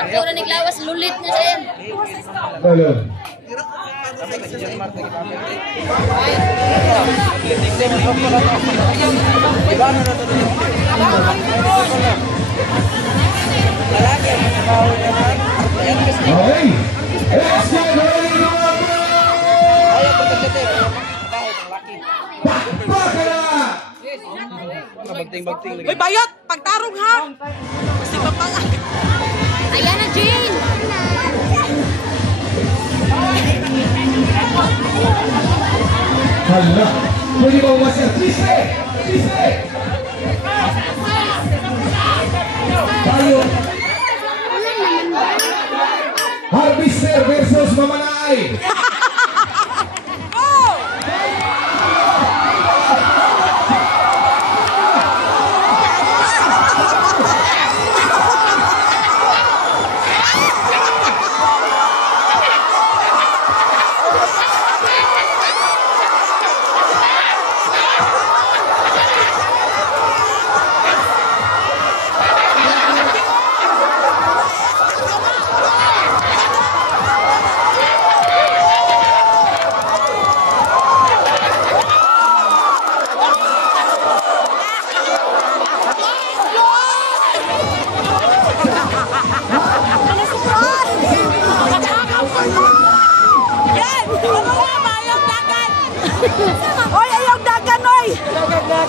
Ako na naglawas, lulit na siya yan. Balon. Okay. Let's get ready to rumble! Bakbaka na! Uy, bayot! Pagtarong ha! Kasi papanga. Ayan na, Jane! Hala! Pwede ba umasya? Chiste! Chiste! Tayo! Harvester versus Mamanay! Oy, ayaw dagan, oy! Dagan,